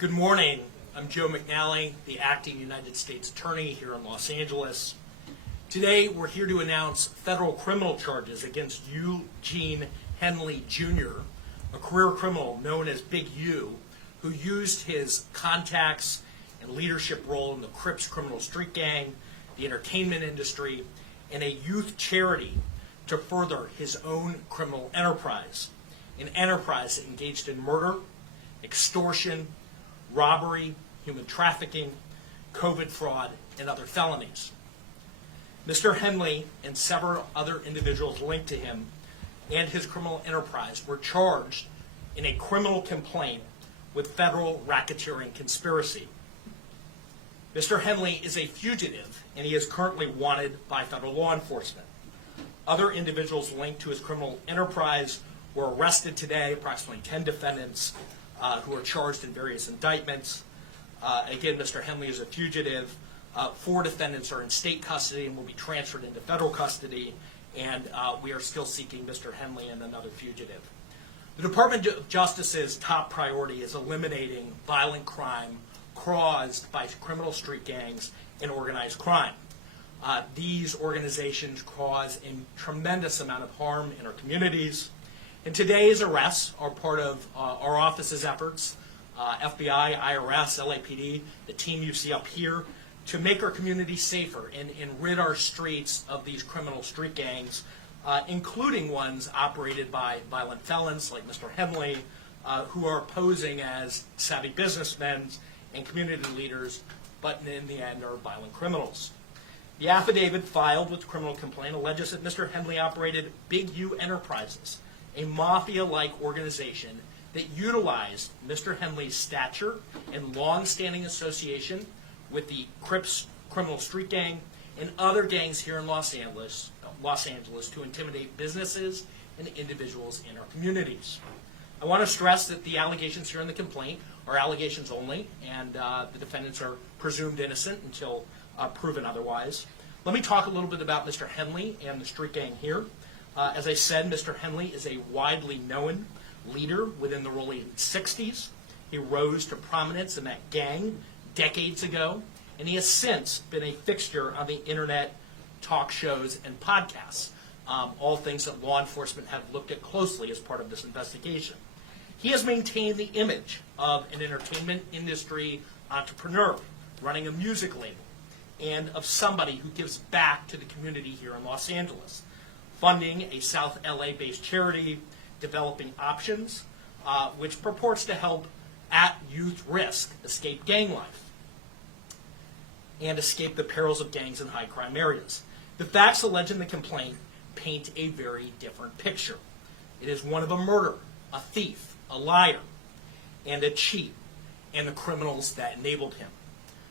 Good morning. I'm Joe McNally, the acting United States Attorney here in Los Angeles. Today, we're here to announce federal criminal charges against Eugene Henley Jr., a career criminal known as Big U, who used his contacts and leadership role in the Crips criminal street gang, the entertainment industry, and a youth charity to further his own criminal enterprise, an enterprise that engaged in murder, extortion, robbery, human trafficking, COVID fraud, and other felonies. Mr. Henley and several other individuals linked to him and his criminal enterprise were charged in a criminal complaint with federal racketeering conspiracy. Mr. Henley is a fugitive, and he is currently wanted by federal law enforcement. Other individuals linked to his criminal enterprise were arrested today, approximately 10 defendants who are charged in various indictments. Again, Mr. Henley is a fugitive. 4 defendants are in state custody and will be transferred into federal custody, and we are still seeking Mr. Henley and another fugitive. The Department of Justice's top priority is eliminating violent crime caused by criminal street gangs and organized crime. These organizations cause a tremendous amount of harm in our communities. And today's arrests are part of our office's efforts, FBI, IRS, LAPD, the team you see up here, to make our community safer and rid our streets of these criminal street gangs, including ones operated by violent felons like Mr. Henley, who are posing as savvy businessmen and community leaders, but in the end are violent criminals. The affidavit filed with the criminal complaint alleges that Mr. Henley operated Big U Enterprises, a mafia-like organization that utilized Mr. Henley's stature and long-standing association with the Crips criminal street gang and other gangs here in Los Angeles to intimidate businesses and individuals in our communities. I want to stress that the allegations here in the complaint are allegations only, and the defendants are presumed innocent until proven otherwise. Let me talk a little bit about Mr. Henley and the street gang here. As I said, Mr. Henley is a widely known leader within the Rollin 60’s. He rose to prominence in that gang decades ago, and he has since been a fixture on the internet talk shows and podcasts, all things that law enforcement have looked at closely as part of this investigation. He has maintained the image of an entertainment industry entrepreneur running a music label and of somebody who gives back to the community here in Los Angeles, funding a South LA-based charity, Developing Options, which purports to help at-youth risk escape gang life and escape the perils of gangs in high-crime areas. The facts alleged in the complaint paint a very different picture. It is one of a murderer, a thief, a liar, and a cheat, and the criminals that enabled him.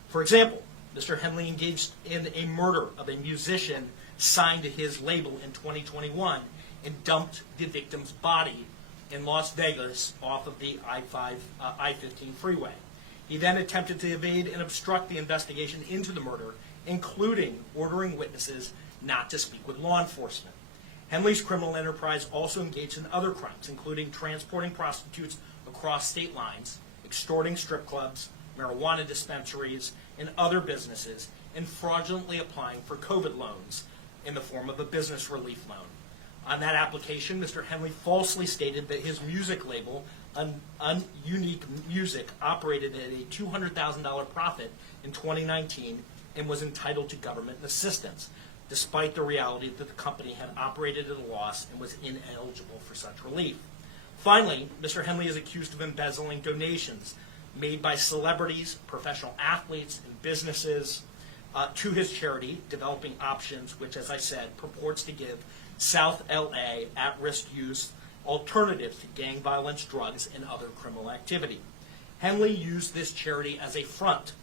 For example, Mr. Henley engaged in a murder of a musician signed to his label in 2021 and dumped the victim's body in Las Vegas off of the I-15 freeway. He then attempted to evade and obstruct the investigation into the murder, including ordering witnesses not to speak with law enforcement. Henley's criminal enterprise also engaged in other crimes, including transporting prostitutes across state lines, extorting strip clubs, marijuana dispensaries, and other businesses, and fraudulently applying for COVID loans in the form of a business relief loan. On that application, Mr. Henley falsely stated that his music label, Unique Music, operated at a $200,000 profit in 2019 and was entitled to government assistance, despite the reality that the company had operated at a loss and was ineligible for such relief. Finally, Mr. Henley is accused of embezzling donations made by celebrities, professional athletes, and businesses to his charity, Developing Options, which, as I said, purports to give South LA at-risk youth alternatives to gang violence, drugs, and other criminal activity. Henley used this charity as a front.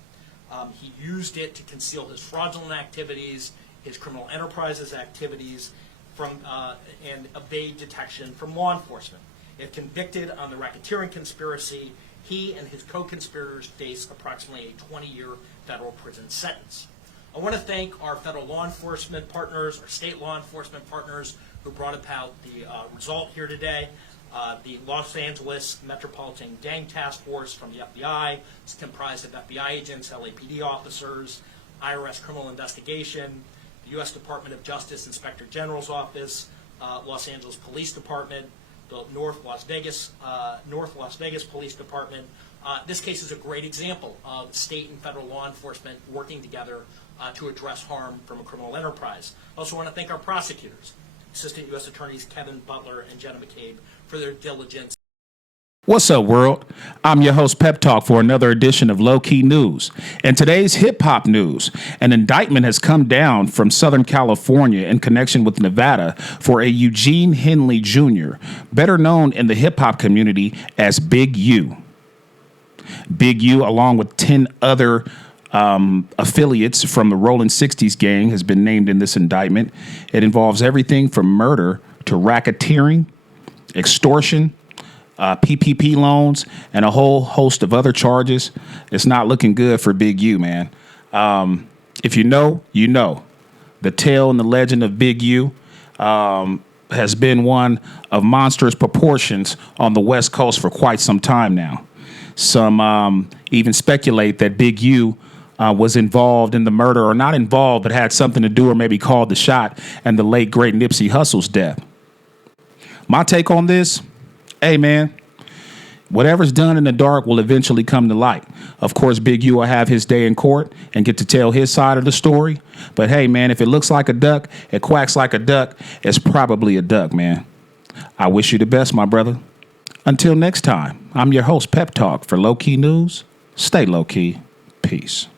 He used it to conceal his fraudulent activities, his criminal enterprises activities, and evade detection from law enforcement. If convicted on the racketeering conspiracy, he and his co-conspirators face approximately a 20-year federal prison sentence. I want to thank our federal law enforcement partners, our state law enforcement partners who brought about the result here today. The Los Angeles Metropolitan Gang Task Force from the FBI. It's comprised of FBI agents, LAPD officers, IRS Criminal Investigation, the U.S. Department of Justice Inspector General's Office, Los Angeles Police Department, the North Las Vegas Police Department. This case is a great example of state and federal law enforcement working together to address harm from a criminal enterprise. I also want to thank our prosecutors, Assistant U.S. Attorneys Kevin Butler and Jenna McCabe, for their diligence. What's up, world? I'm your host, Pep Talk, for another edition of Low Key News. And today's hip hop news: an indictment has come down from Southern California in connection with Nevada for a Eugene Henley Jr., better known in the hip hop community as Big U. Big U, along with 10 other affiliates from the Rollin 60’s gang, has been named in this indictment. It involves everything from murder to racketeering, extortion, PPP loans, and a whole host of other charges. It's not looking good for Big U, man. If you know, you know. The tale and the legend of Big U has been one of monstrous proportions on the West Coast for quite some time now. Some even speculate that Big U was involved in the murder, or not involved, but had something to do or maybe called the shot in the late, great Nipsey Hussle's death. My take on this: hey, man, whatever's done in the dark will eventually come to light. Of course, Big U will have his day in court and get to tell his side of the story. But hey, man, if it looks like a duck, it quacks like a duck, it's probably a duck, man. I wish you the best, my brother. Until next time, I'm your host, Pep Talk, for Low Key News. Stay low key. Peace.